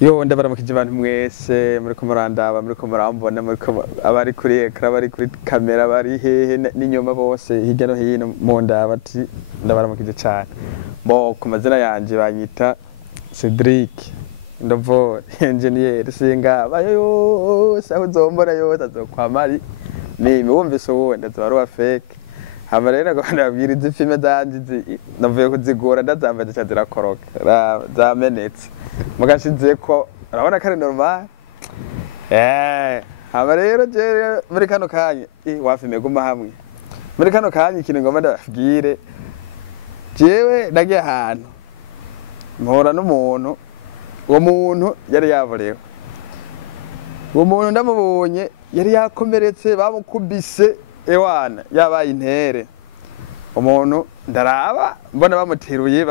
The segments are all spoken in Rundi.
Yo ndabaramukije abantu mwese muri ko murandaba muri ko murambona muri ko abari kuri ekra bari kuri kamera bari hehe n'inyuma bose hirya no hino mu ndaba ati ndabaramukije cyane bo ku mazina yanje banyita Cedric Ndovo engineer singa bayo saho zombora yose azokwamari ni wumvise uwo ndazabaruwa fake hama rero ngo ndabwira izi filme zanje navuye kuzigora ndazambaye cyazira koroka zamenetse mugashize ko urabona kare normal hama rero je muri kano kanya wafime guma hamwe muri kano kanya ikintu ngomba ndabwire jewe nagiye ahantu mpora n'umuntu uwo muntu yari yaborewe uwo muntu ndamubonye yari yakomeretse bamukubise ewana yabaye intere umuntu ndaraba mbona bamuteruye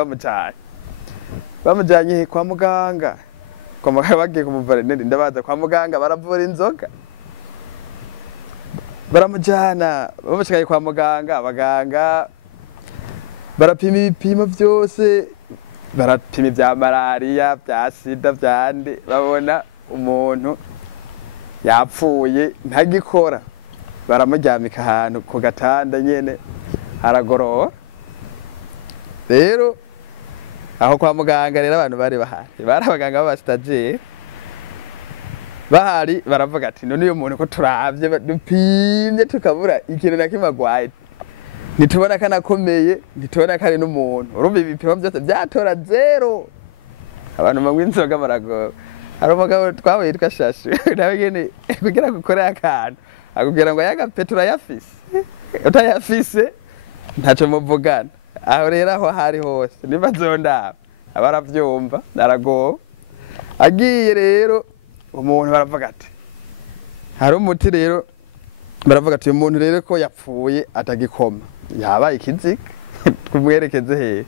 bamujanye kwa muganga bagiye kumuvura ndabaza kwa muganga baravura inzoga baramujana bamushikaye kwa muganga abaganga barapima ibipimo vyose barapima vya malaria vya sida vyande babona umuntu yapfuye ntagikora baramuryamika ahantu ku gatanda nyene haragoroba rero aho kwa muganga rero abantu bari abaganga b'abastajeri bahari baravuga ati none uyu muntu ko turavye dupimye tukabura ikintu na kimwe agwaye nitubona kanakomeye nitubona kari n'umuntu urumva ibipimo byose byatora zero abantu bamwe inzoga baragoba hari umugabo twabaye yitwa Shashi nawe nyene kugira gukora akantu akubwira ngo yagape turayafise utayafise ntaco muvugana aho rero aho hari hose nibazondaba abaravyumva naragoba agiye rero umuntu baravuga ati hari umuti rero baravuga ati uyu muntu rero ko yapfuye atagikoma yabaye ikizika kumwerekeze he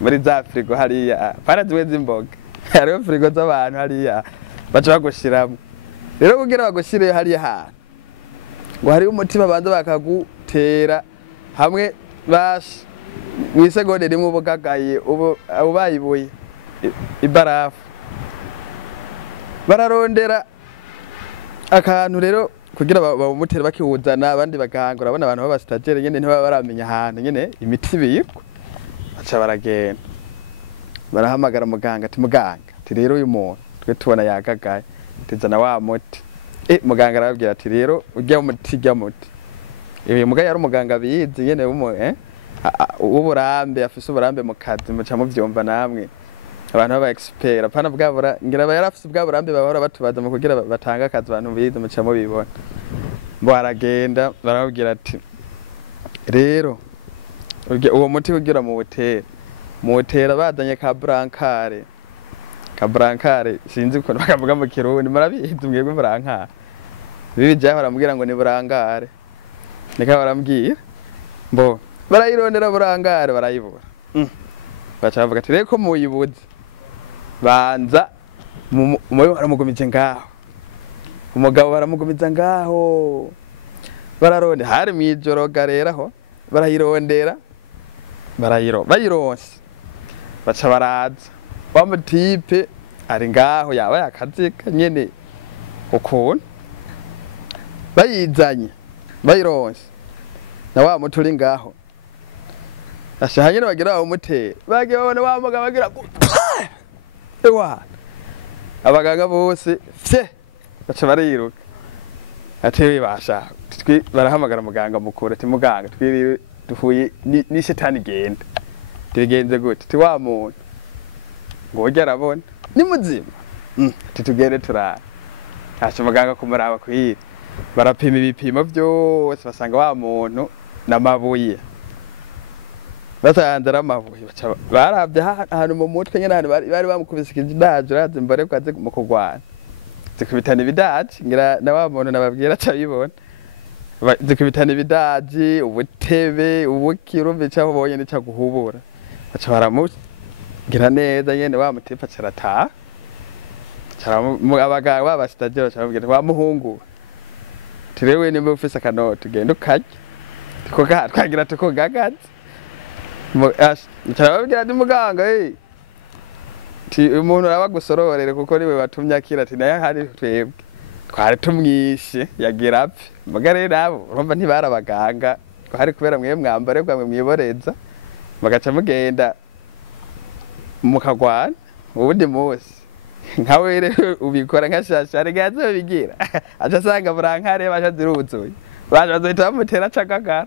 muri za frigo hariya paraziwe z'imboga hariho frigo z'abantu hariya baca bagushiramwo rero kugira bagushireyo hariya hantu ngo hari umuti babanza bakagutera hamwe bashi mwisegonde rimwe ubugagaye ubayibuye ibarafu bararondera akantu rero kugira babumutera bakiwuzana abandi baganga urabona abantu b'abastajeri nyene ntibaba baramenya ahantu nyene imiti bikwa baca baragenda barahamagara muganga ati muganga ati rero uyu muntu twe tubona yagagaye tizana wa muti muganga arababwira ati rero ujya umuti uyu muganga yari umuganga bizi nyene uburambe afise uburambe mu kazi muca muvyumva namwe abantu baba expert apana bwabura ngira yarafise bwaburambe bahora batubaza mu kugira batanga akazi abantu bize muca mubibona bo aragenda barabwira ati rero uwo muti kugira mu hoteli bazanye ka brancare sinzi uko bakavuga mu kirundi murabizi mwebwe brancare bibi jaho baramubwira ngo ni burangare nika barambwira mbo barayirondera burangare barayibura baca bavuga ati reko muyibuze banza umuyo baramugumije ngaho umugabo baramugumiza ngaho bararonde hari mwijoro gareraho barayirondera bayironse baca baraza wa mutipe ari ngaho yaba yakazika nyene ukuntu bayizanye bayironse na wa muturi ngaho ashahanye bagira wa mutera bagiye babona wa mugabo bagira ewa abaganga bose baca bariruka atewe basha barahamagara muganga mukuru ati muganga twiriwe duhuye ni shetani genda tigenze gute ti wa muntu ngo ujya arabona ni muzima ati tugende turara acha muganga kumuraba kwira barapima ibipimo byose basanga wa muntu namabuye basanze amabuye baravye ahantu mu mutwe nyene bari bamukubise ikidaje urazi mbare ko aze mu kugwana zikubitana ibidaje ngira na wa muntu nababwira acabibona zikubitana ibidaje ubutebe ubukirumve cyaho bonye ni cyaguhubura baca baramugira neza nyene wa mutipa carata abaganga babastajero cyababwira wa muhungu tirewe nimba ufise akanoti genda ukarya twagira tukogagaze cyababwira ati muganga ti umuntu arabagusororere kuko niwe watumye akira ati naye hari twebwe twari tumwishe yagira apfe muga rero abo urumva ntibari abaganga hari kubera mwe mwambare bwa mwiboreza bagaca mugenda mukagwana ubundi munsi nkawe rero ubikora nkashashare gazo bigira aca sanga burankare bashaziruzuye baje bazohita bamutera cagagara